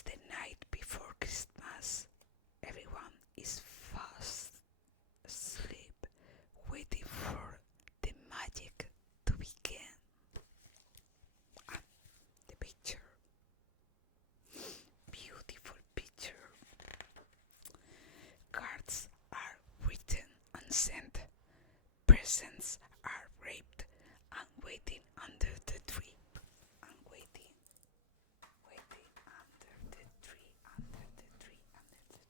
It's the night before Christmas. Everyone is fast asleep, waiting for the magic to begin. Ah, the picture. Beautiful picture. Cards are written and sent. Presents are wrapped and waiting under the tree. And waiting under the tree, under the tree, under the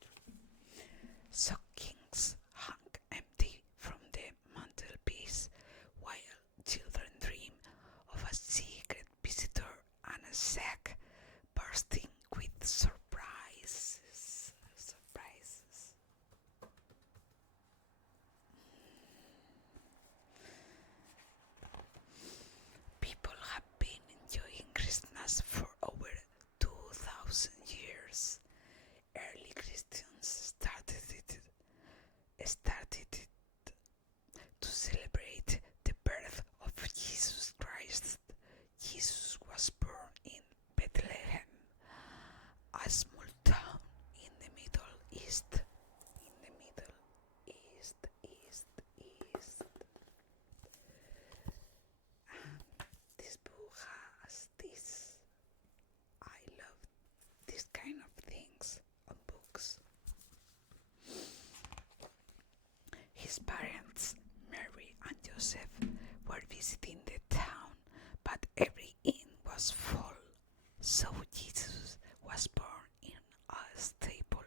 tree. Stockings hung empty from the mantelpiece, while children dream of a secret visitor and a sack bursting with surprises. Surprises. People have been enjoying Christmas for over 2,000 years. Early Christians started it to celebrate the birth of Jesus Christ. Jesus was born in Bethlehem, a small town in the Middle East. In the Middle East. This book has this. I love this kind of things on books. His parents, Mary and Joseph, were visiting the town, but every inn was full. So Jesus was born in a stable.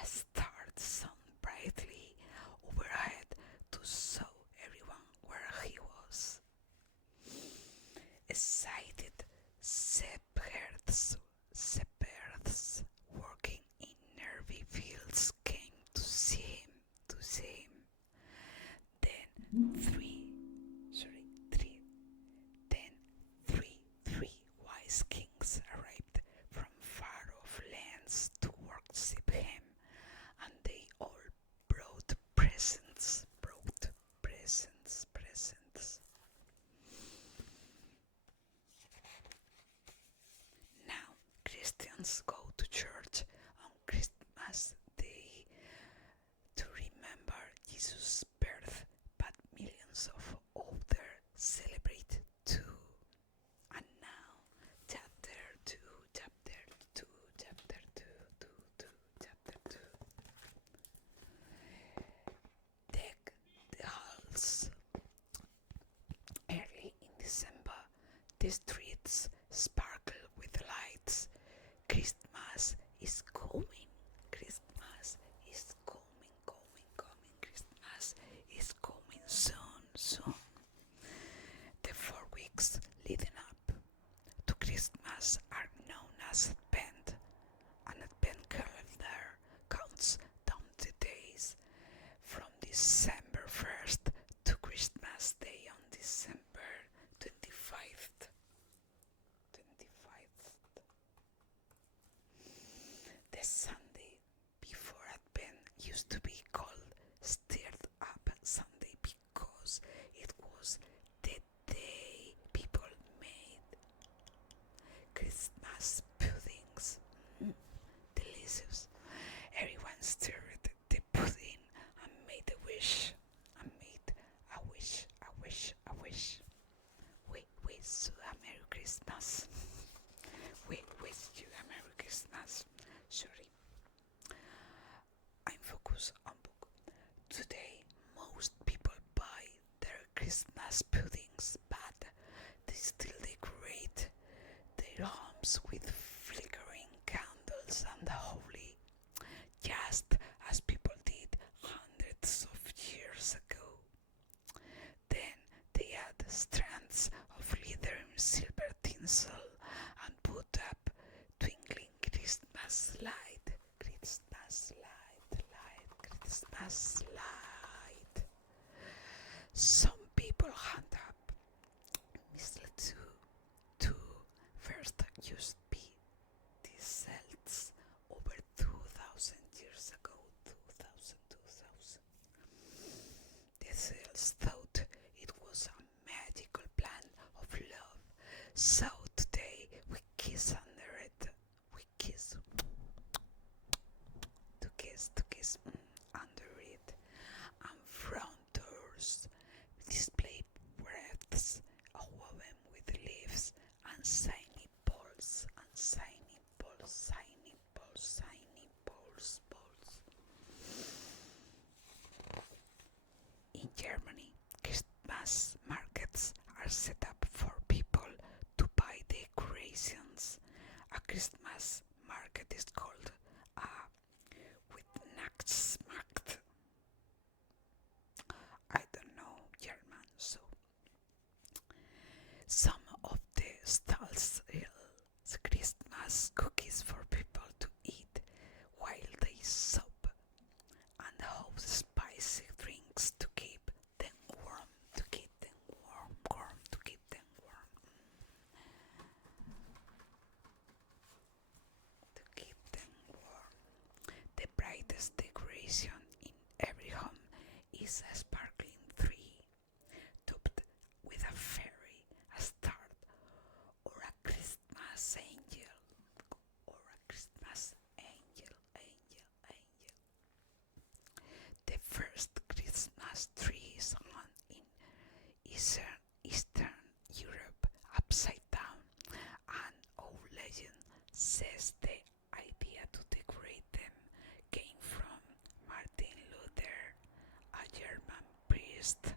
A star shone brightly overhead to show everyone where he was. Excited shepherds working in nearby fields came to see him. Then three wise kings arrived from far-off lands to worship him, and they all brought presents. Now Christians go to church on Christmas Day to remember Jesus' birth, but millions of others celebrate too. And now, chapter 2, chapter 2, chapter 2, 2, 2, chapter 2. Deck the halls. Early in December, the streets sparkle with lights. Christmas is coming. Christmas is coming. Christmas is coming soon. The 4 weeks leading up to Christmas are known as Advent. An Advent calendar counts down the days from December 1st to Christmas Day on December 25th. The Sunday before Advent used to be called Stirred Up Sunday because it was the day people made Christmas puddings. Delicious. Everyone stirred the pudding and made a wish. We wish you a Merry Christmas. We wish you a Merry Christmas. Sorry, I'm focused on book. Today, most people buy their Christmas puddings, but they still decorate their homes with flickering candles and holly, just as people did hundreds of years ago. Then they add strands of glittering silver tinsel and put up twinkling Christmas light. Some people hang up mistletoe to first used to be these celts over 2,000 years ago. 2,000. The Celts thought it was a magical plant of love, so today we kiss under Christmas market is called Weihnachtsmarkt. I don't know German, so some of the stalls sell Christmas cookies for people to eat while they sob, and hot spicy drinks to keep them warm, to keep them warm, to keep them warm, to keep them warm. The brightest decoration in every home is a sparkling tree topped with a fairy, a star, or a Christmas angel, or a Christmas angel. The first Christmas trees hung in Eastern Europe upside down. An old legend says the idea to decorate them came from Martin Luther, a German priest.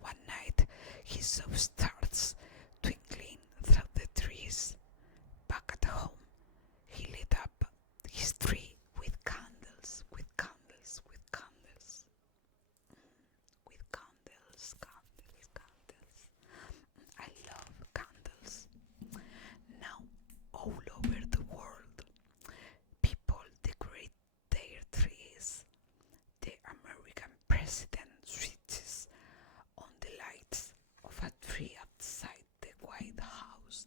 One night he saw stars twinkling through the trees. Back at home, he lit up his tree with candles, candles. I love candles. Now, all over the world, people decorate their trees. The American president switches on the lights of a tree outside the White House,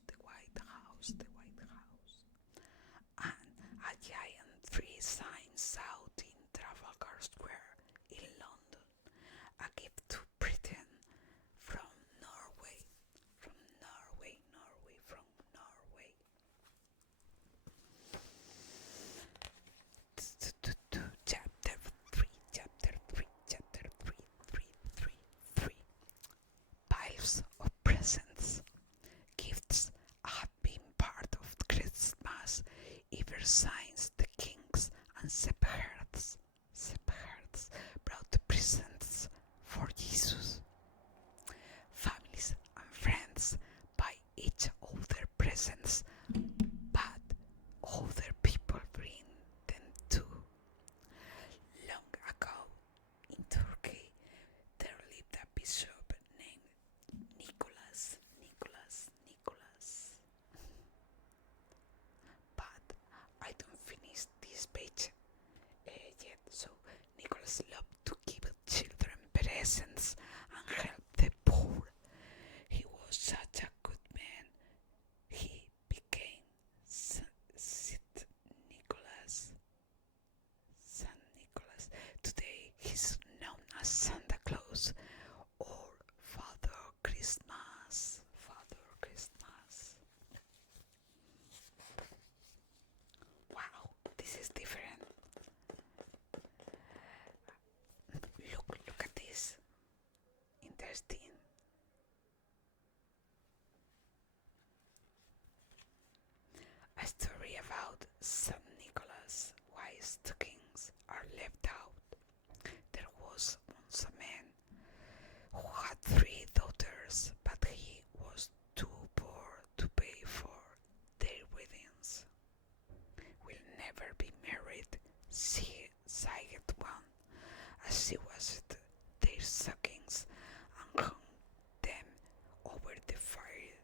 and a giant tree signs out in Trafalgar Square in London, a gift to Britain from Norway, from Norway. Chapter 3. Piles of presents. Gifts have been part of Christmas ever since the kings and shepherds brought presents for Jesus. Families and friends buy each other presents, but other people bring them too. Long ago in Turkey, there lived a bishop named Nicholas. But I don't finish this page yet. So Nicholas loved to give children presents and help the poor. He was such a good man. He became Saint Nicholas. Today he's known as Santa Claus or Father Christmas. Wow, this is different. Look at this. Interesting. A story about Saint Nicholas, why stockings are left out. There was once a man who had 3 daughters, but he was too poor to pay for their weddings. Will never be married, she sighed one, as she washed their stockings and hung them over the fire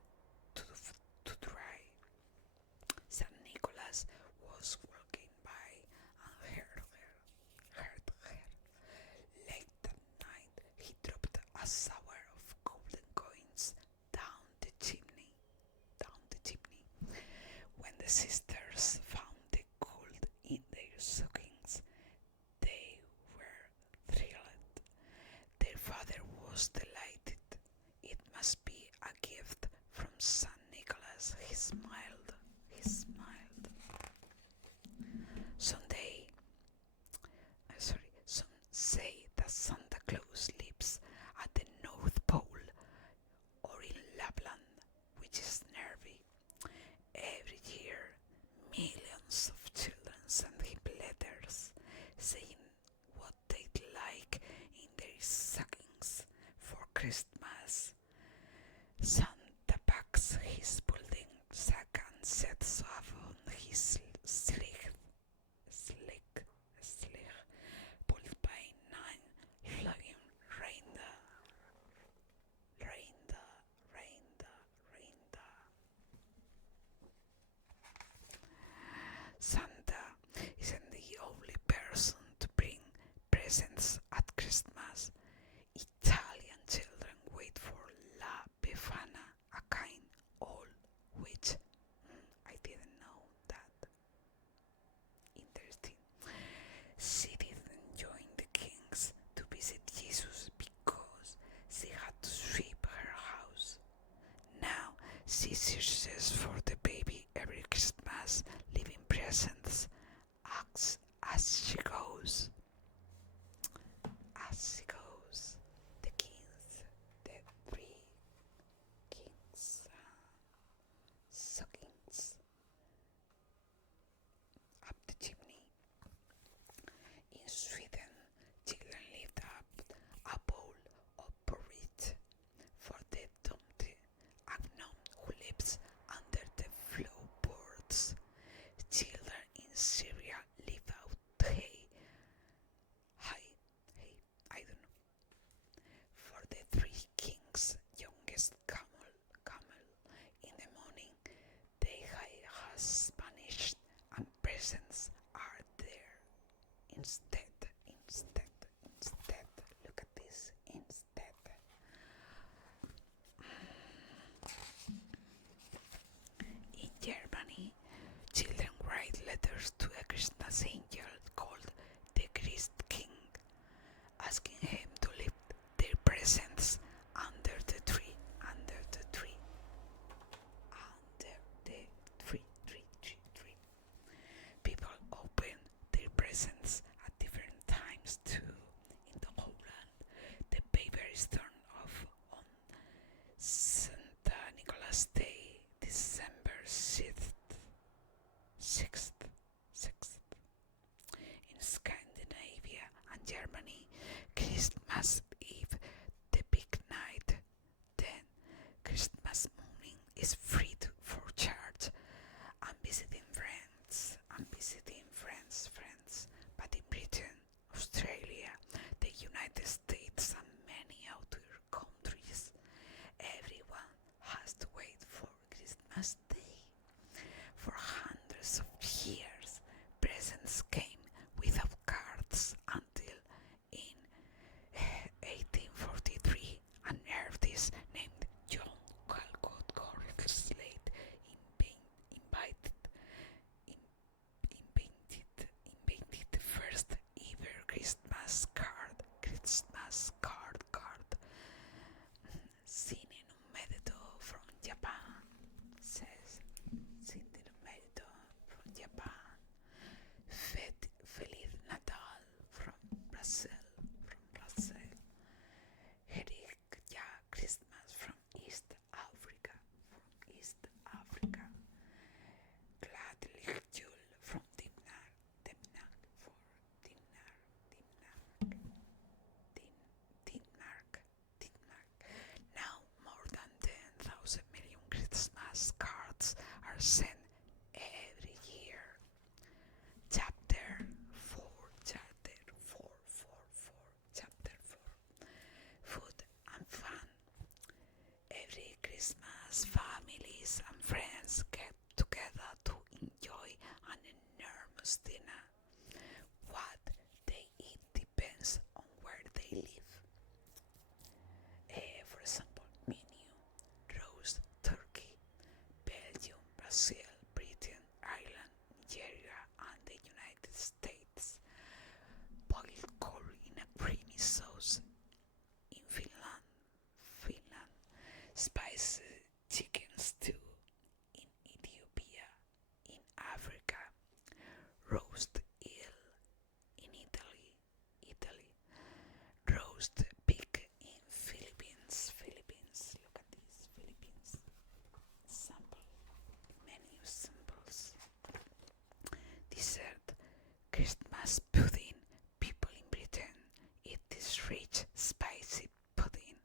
to dry. Saint Nicholas was walking by and heard her. Late that night, he dropped a shower of golden coins down the chimney. When the sisters found the gold in their stockings, they were thrilled. Their father was delighted. It must be a gift from Saint Nicholas. He smiled. Some say that Santa Claus lives at the North Pole or in Lapland, which is nearby. Every year, millions of children send him letters saying what they'd like in their stockings for Christmas. Santa packs his building sack and She searches for the baby every Christmas, leaving presents as she goes. As she goes, the kings, the three kings, suckings up the chimney. In Sweden, children lift up a bowl of porridge for the dumpty unknown who lives under the floorboards. Children in Syria live out hay, I don't know, for the three kings' youngest camel. In the morning, the hay has vanished and presents are there. Instead, look at this, instead. In Germany, children write letters to a Christmas angel called the Christkind, asking him to leave their presents under the tree, under the tree, under the tree. People open their presents at different times too. In the Holland, the paper is turned off on St. Nicholas Day, December 6th. In Scandinavia and Germany, Christmas Eve, the big night, then Christmas morning is free for charge. I'm visiting friends. But in Britain, Australia, the United States, and many other countries, everyone has to wait for Christmas Day. For hundreds of years, presents came without cards until in 1843 an artist named John Callcott Slade invented the first ever Christmas card. Seen in un merito from Japan, says seen in un merito from Japan. Feliz Natal from Brazil, Herik Ja Christmas from East Africa, Gladelig Jul from Denmark. Now more than 10,000 million Christmas cards are sent every year. Chapter 4. Food and fun. Every Christmas, families and friends get together to enjoy an enormous dinner. What they eat depends on where they live. For example, menu, roast turkey, Belgium, Brazil, Britain, Ireland, Nigeria, and the United States. Boiled corn in a creamy sauce in Finland, spicy chicken stew in Ethiopia, in Africa, roast eel in Italy, roast pig in Philippines. Look at this, Philippines. Menu samples. Dessert, Christmas pudding. People in Britain eat this rich, spicy pudding.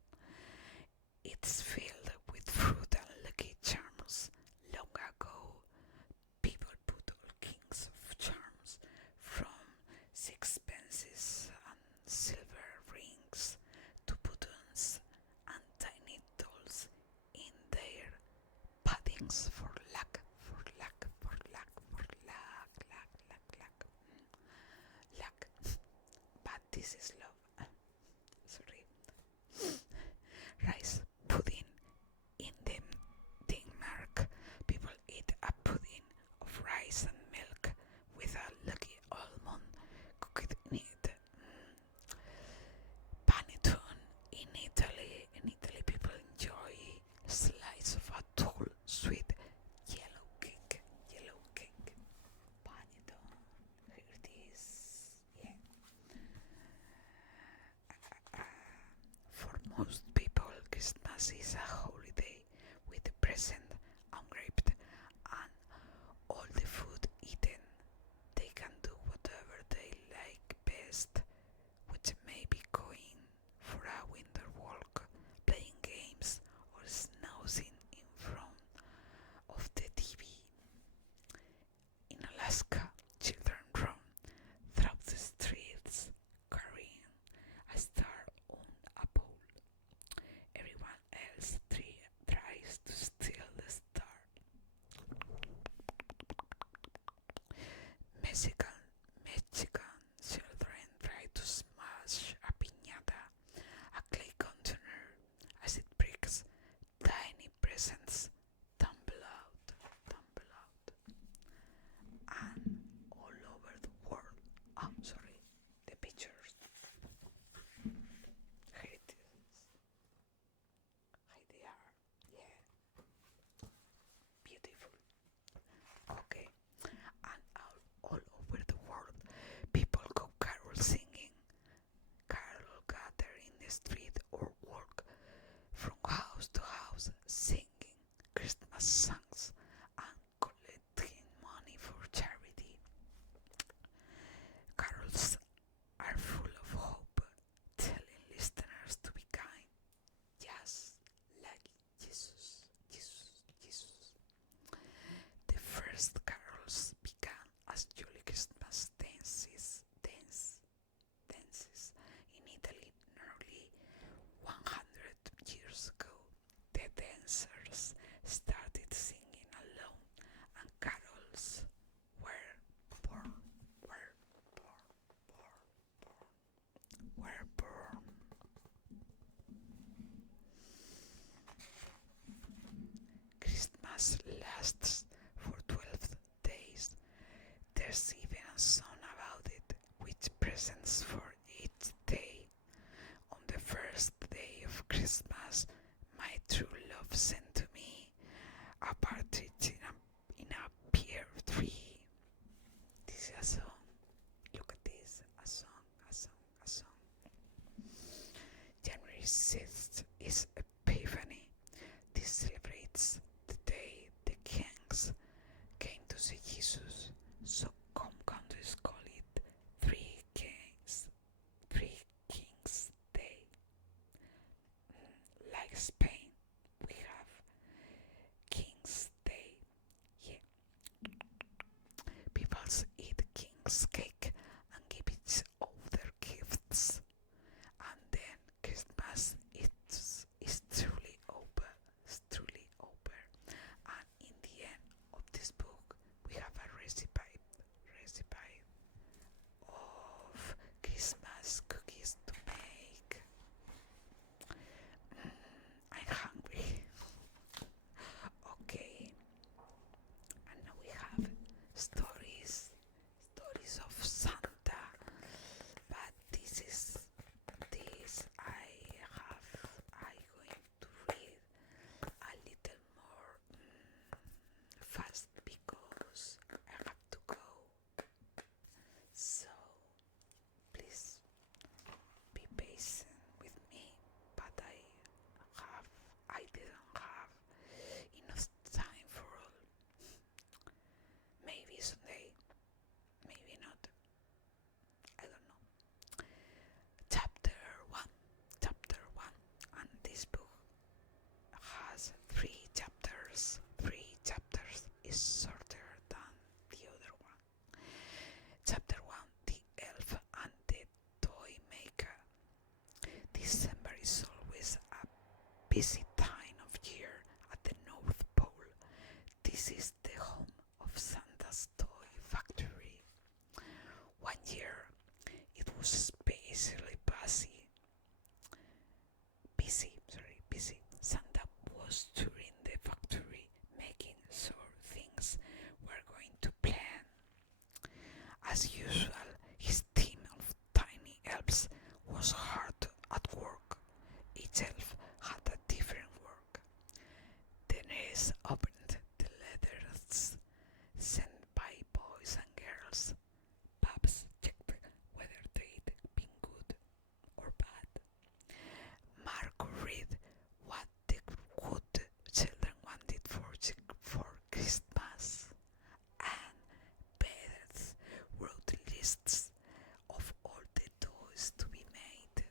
It's filled with fruit and lucky charms. Long ago, people put all kinds of charms, from sixpences and silver rings to buttons and tiny dolls in their puddings for luck. But this is love. Sorry. Rice pudding. In Denmark, people eat a pudding of rice and milk with a lucky almond cooked in it. Panettone. In Italy, people enjoy a slice of a tall dancers started singing along, and carols were born, were were born. Christmas lasts for 12 days. There's even a song about it, with presents for each day. On the first day of Christmas, my true love sent to me a partridge in a pear tree. This is a song. Look at this. A song, a song, a song. January 6th is Epiphany. This celebrates the day the kings came to see Jesus. So some countries call it Three Kings Day. Like Spain, we have King's Day. Yeah. People eat king's cake and give each other gifts. And then Christmas is truly over. It's truly over. And in the end of this book, we have a recipe of Christmas cookies to make. I'm hungry. Okay, and now we have stories of Santa. But this I going to read a little more fast because I have to go. So please be patient with me, but I didn't have enough time for all. Maybe someday, maybe not. I don't know. Chapter 1. Chapter 1. And this book has 3 chapters. 3 chapters is shorter than the other one. Chapter 1. The Elf and the Toy Maker. December is always a busy time of year at the North Pole. This is the home of Santa's toy factory. One year, it was especially busy. Santa was touring the factory, making sure things were going to plan. As usual, his team of tiny elves was hard at work. Each elf had a different work. The nurse opened the letters sent by boys and girls. Babs checked whether they'd been good or bad. Marco read what the good children wanted for Christmas. And Beth wrote lists of all the toys to be made.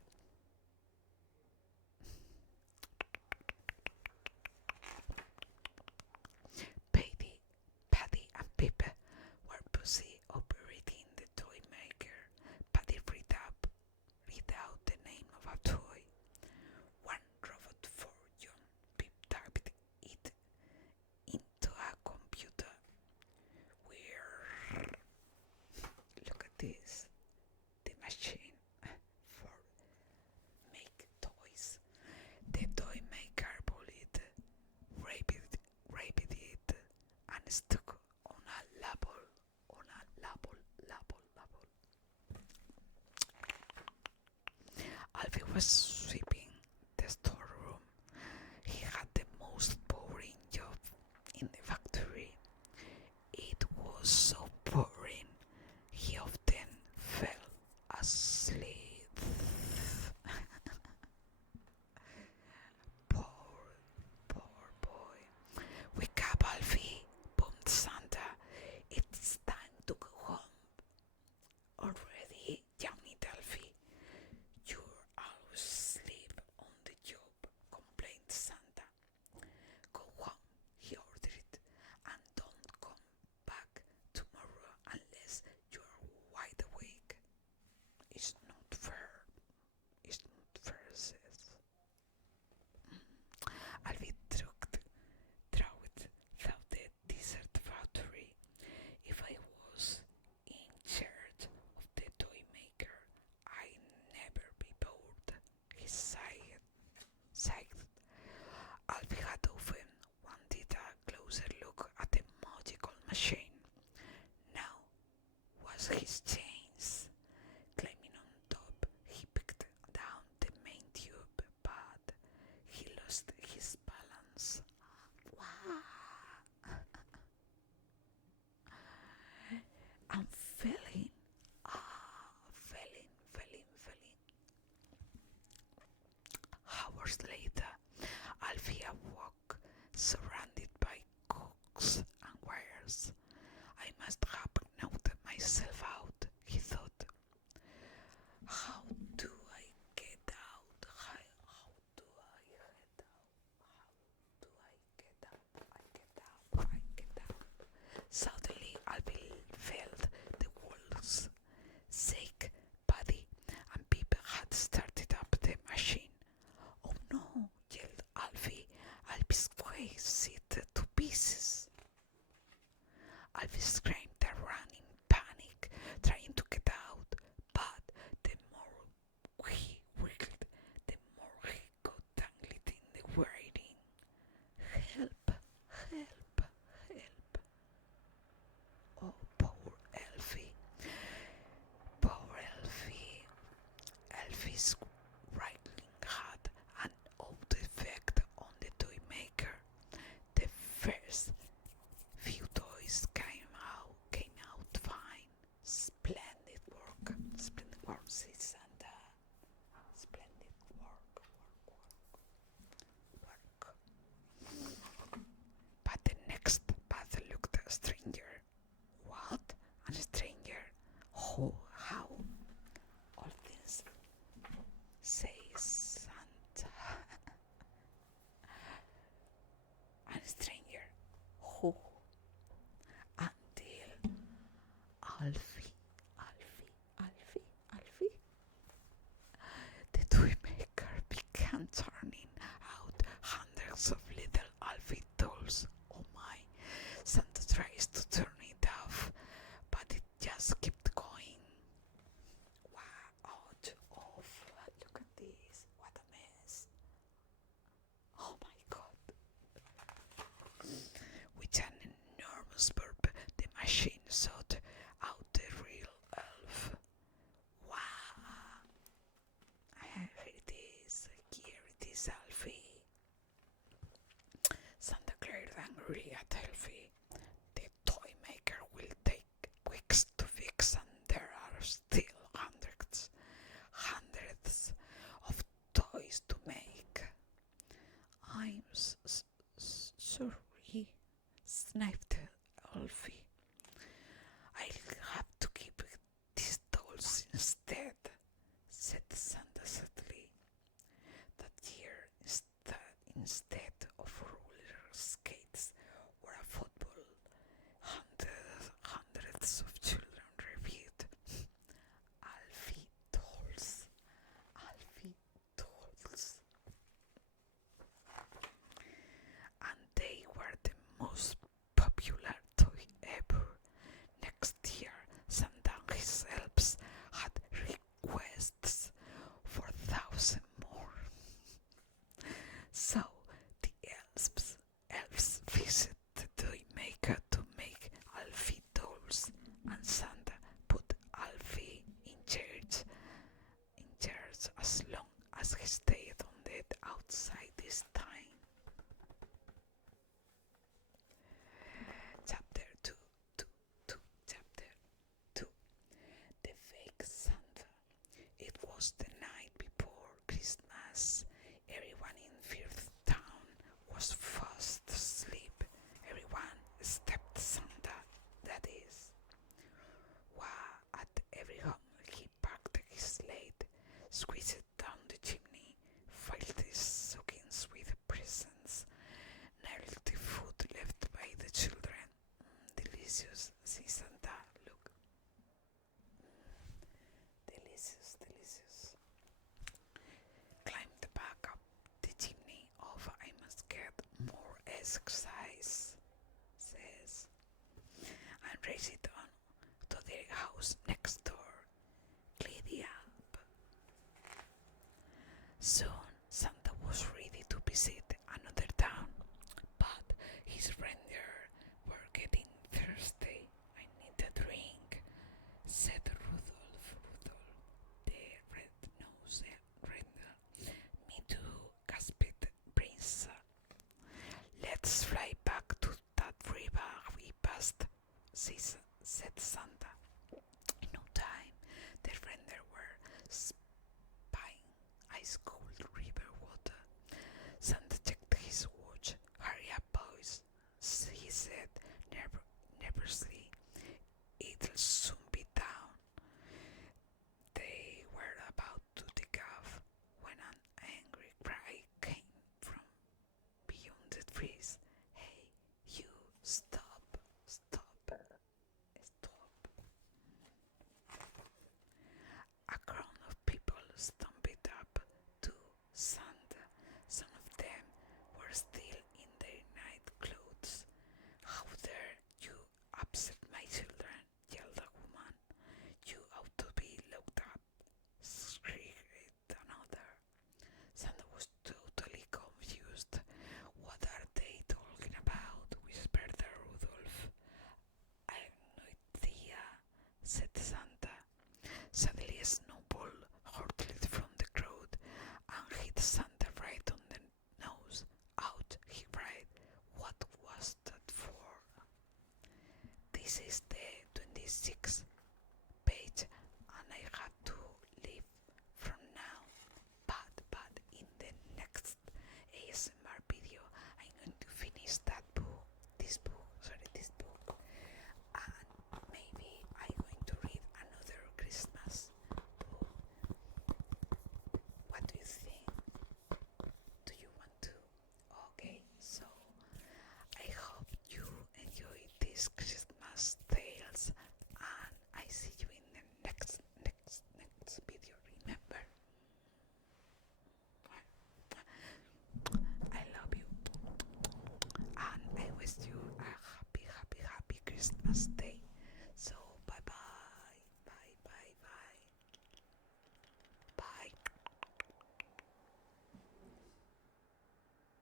Patty and Pip were busy operating the toy maker. Patty read out the name of a toy. One robot for young Pip typed it into a computer. Look at this. The machine for make toys. The toy maker bullied, raped it, and stuck on a label. Alfie was sweeping the storeroom. He had the most boring job in the factory. It was so boring, he often fell asleep. Poor boy. Wake up, Alfie, boomed Santa. It's time to go home. Already, young Alfie. You're always machine. Now was his chains. Climbing on top, he picked down the main tube, but he lost his balance. I'm falling. Falling. Hours later, Alfie awoke, surrounded by hooks and wires. I must have knocked myself out, he thought. How do I get out? How do I get out? How do I get out? I get out. Suddenly, Alfie felt the walls shake body, and people had started up the machine. Oh no, yelled Alfie. Alfie's squeezed to pieces. Alfie screamed and ran in panic, trying to get out, but the more he wiggled, the more he got tangled in the wiring. Help! Help! Help! Oh, poor Alfie. Poor Alfie. Alfie's rattling had an odd effect on the toy maker. The first few toys came out fine. Splendid work, said Santa. Splendid work. But the next battle looked a stranger. What? A stranger? Oh, how? All things, says Santa. A stranger. Who? Until Alfie. The toy maker began turning out hundreds of little Alfie dolls. Oh my! Santa tries to turn it off, but it just kept going. Wow! Off! Look at this! What a mess! Oh my God! With an enormous burp, the machine shot out the real elf. Wow! Here it is, Alfie. Santa glared angrily at Elfie. The toy maker will take weeks to fix, and there are still hundreds of toys to make. I'm sorry, sniffed Elfie. I'll have to keep these dolls instead, said Santa sadly. That year, instead of roller skates or a football, hundreds of children reviewed Alfie dolls. And they were the most popular toy ever. Next year, Santa and his elves had requests for 1,000 more. So the elves visited the toy maker to make Alfie dolls, and Santa put Alfie in charge as long as he stayed on the outside this time. Chapter 2. The Fake Santa. It was the night before Christmas. Everyone in Firth Town was fast asleep. Everyone except Santa, that is. At every home he packed his sleigh, squeezed it down the chimney, filled his stockings with presents, nailed the food left by the children. Delicious, said Santa. Look. Delicious. Climbed back up the chimney of I must get more exercise, says, and race it on to the house next door. Giddy up. Soon Santa was ready to visit another town, but his reindeer were getting thirsty. This is the 26th